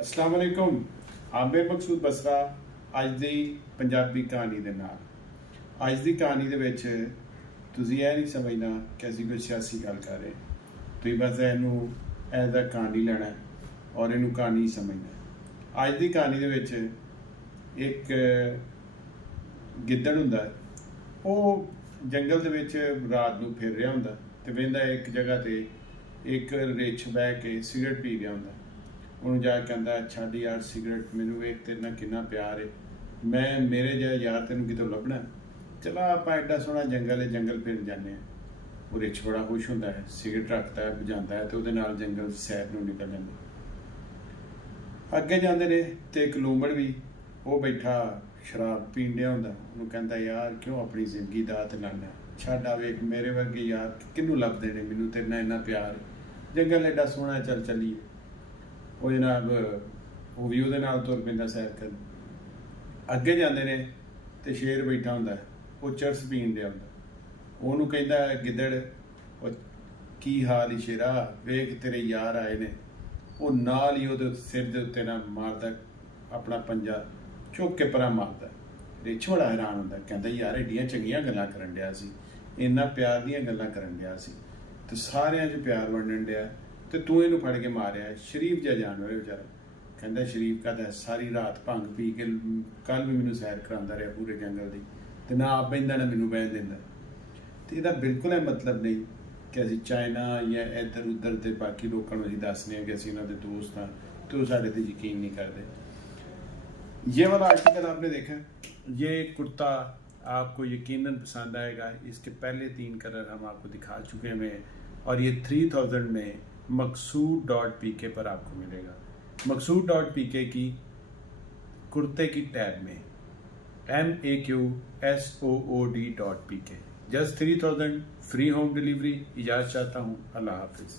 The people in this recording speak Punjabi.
अस्सलाम वालेकुम। आमिर मकसूद बसरा ਅੱਜ ਦੀ ਪੰਜਾਬੀ ਕਹਾਣੀ ਦੇ ਨਾਲ। ਅੱਜ ਦੀ ਕਹਾਣੀ ਦੇ ਵਿੱਚ ਤੁਸੀਂ ਇਹ ਨਹੀਂ ਸਮਝਣਾ ਕਿ ਅਸੀਂ ਕੋਈ ਸਿਆਸੀ ਗੱਲ ਕਰ ਰਹੇ, ਤੁਸੀਂ ਬਸ ਇਹਨੂੰ ਐਜ਼ ਅ ਕਹਾਣੀ ਲੈਣਾ ਔਰ ਇਹਨੂੰ ਕਹਾਣੀ ਸਮਝਣਾ। ਅੱਜ ਦੀ ਕਹਾਣੀ ਦੇ ਵਿੱਚ ਇੱਕ ਗਿੱਦੜ ਹੁੰਦਾ, ਉਹ ਜੰਗਲ ਦੇ ਵਿੱਚ ਰਾਤ ਨੂੰ ਫਿਰ ਰਿਹਾ ਹੁੰਦਾ ਤੇ ਵੇਂਦਾ ਇੱਕ ਜਗ੍ਹਾ ਤੇ ਇੱਕ ਰਿੱਛ ਬਹਿ ਕੇ ਸਿਗਰਟ ਪੀ ਰਿਹਾ ਹੁੰਦਾ। ਉਹਨੂੰ ਜਾ ਕੇ ਕਹਿੰਦਾ, ਛੱਡ ਯਾਰ ਸਿਗਰਟ, ਮੈਨੂੰ ਵੇਖ ਤੇਰੇ ਨਾਲ ਕਿੰਨਾ ਪਿਆਰ ਹੈ, ਮੈਂ ਮੇਰੇ ਜਿਹਾ ਯਾਰ ਤੈਨੂੰ ਕਿਤੋਂ ਲੱਭਣਾ, ਚਲਾ ਆਪਾਂ ਐਡਾ ਸੋਹਣਾ ਜੰਗਲ ਹੈ, ਜੰਗਲ ਫਿਰ ਜਾਂਦੇ ਹਾਂ। ਉਹ ਰਿੱਛ ਬੜਾ ਖੁਸ਼ ਹੁੰਦਾ ਹੈ, ਸਿਗਰਟ ਰੱਖਦਾ ਹੈ, ਬੁਝਾਉਂਦਾ ਹੈ ਤੇ ਉਹਦੇ ਨਾਲ ਜੰਗਲ ਸੈਰ ਨੂੰ ਨਿਕਲ ਜਾਂਦਾ। ਅੱਗੇ ਜਾਂਦੇ ਨੇ ਤੇ ਇੱਕ ਲੂੰਬੜ ਵੀ ਉਹ ਬੈਠਾ ਸ਼ਰਾਬ ਪੀਣ ਡਿਆ ਹੁੰਦਾ। ਉਹਨੂੰ ਕਹਿੰਦਾ, ਯਾਰ ਕਿਉਂ ਆਪਣੀ ਜ਼ਿੰਦਗੀ ਦਾ ਤੇ ਲਾਣਾ, ਛੱਡ ਆ, ਵੇਖ ਮੇਰੇ ਵਰਗੇ ਯਾਰ ਕਿਹਨੂੰ ਲੱਭਦੇ ਨੇ, ਮੈਨੂੰ ਤੇਰੇ ਨਾਲ ਇੰਨਾ ਪਿਆਰ, ਜੰਗਲ ਐਡਾ ਸੋਹਣਾ, ਚੱਲ ਚੱਲੀਏ। ਉਹ ਜਨਾਬ ਉਹ ਵੀ ਉਹਦੇ ਨਾਲ ਤੁਰ ਪੈਂਦਾ ਸੈਰ ਕਰਨ। ਅੱਗੇ ਜਾਂਦੇ ਨੇ ਤੇ ਸ਼ੇਰ ਬੈਠਾ ਹੁੰਦਾ, ਉਹ ਚਰਸ ਪੀਣ ਡਿਆ ਹੁੰਦਾ। ਉਹਨੂੰ ਕਹਿੰਦਾ ਗਿੱਦੜ, ਉਹ ਕੀ ਹਾਲ ਹੀ ਸ਼ੇਰਾ, ਵੇਖ ਤੇਰੇ ਯਾਰ ਆਏ ਨੇ। ਉਹ ਨਾਲ ਹੀ ਉਹਦੇ ਸਿਰ ਦੇ ਉੱਤੇ ਨਾ ਮਾਰਦਾ, ਆਪਣਾ ਪੰਜਾ ਚੁੱਕ ਕੇ ਪਰਾਂ ਮਾਰਦਾ। ਰਿੱਛ ਬੜਾ ਹੈਰਾਨ ਹੁੰਦਾ, ਕਹਿੰਦਾ ਯਾਰ ਐਡੀਆਂ ਚੰਗੀਆਂ ਗੱਲਾਂ ਕਰਨ ਡਿਆ ਸੀ, ਇੰਨਾ ਪਿਆਰ ਦੀਆਂ ਗੱਲਾਂ ਕਰਨ ਡਿਆ ਸੀ ਤੇ ਸਾਰਿਆਂ 'ਚ ਪਿਆਰ ਵੰਡਣ ਡਿਆ ਤੇ ਤੂੰ ਇਹਨੂੰ ਫੜ ਕੇ ਮਾਰਿਆ, ਸ਼ਰੀਫ ਜਿਹਾ ਜਾਨਵਰ ਹੈ ਵਿਚਾਰਾ। ਕਹਿੰਦਾ ਸ਼ਰੀਫ ਕਹਦਾ, ਸਾਰੀ ਰਾਤ ਭੰਗ ਪੀ ਕੇ ਕੱਲ ਵੀ ਮੈਨੂੰ ਸੈਰ ਕਰਾਉਂਦਾ ਰਿਹਾ ਪੂਰੇ ਜੰਗਲ ਦੀ, ਤੇ ਨਾ ਆਪ ਬਹਿੰਦਾ ਨਾ ਮੈਨੂੰ ਬਹਿਣ ਦਿੰਦਾ। ਤੇ ਇਹਦਾ ਬਿਲਕੁਲ ਇਹ ਮਤਲਬ ਨਹੀਂ ਕਿ ਅਸੀਂ ਚਾਈਨਾ ਜਾਂ ਇੱਧਰ ਉੱਧਰ ਦੇ ਬਾਕੀ ਲੋਕਾਂ ਨੂੰ ਅਸੀਂ ਦੱਸਦੇ ਹਾਂ ਕਿ ਅਸੀਂ ਉਹਨਾਂ ਦੇ ਦੋਸਤ ਹਾਂ ਤੇ ਉਹ ਸਾਡੇ ਤੇ ਯਕੀन नहीं करते। ये वाला आर्टिकल आपने देखा, ये कुर्ता आपको यकीनन पसंद आएगा। इसके पहले 3 कलर हम आपको दिखा चुके हैं और ये 3000 में maqsood.pk पर आपको मिलेगा। maqsood.pk की कुर्ते की टैब में MAQSOOD.pk, just 3000 free home delivery. इजाज़त चाहता हूँ, अल्लाह हाफिज़।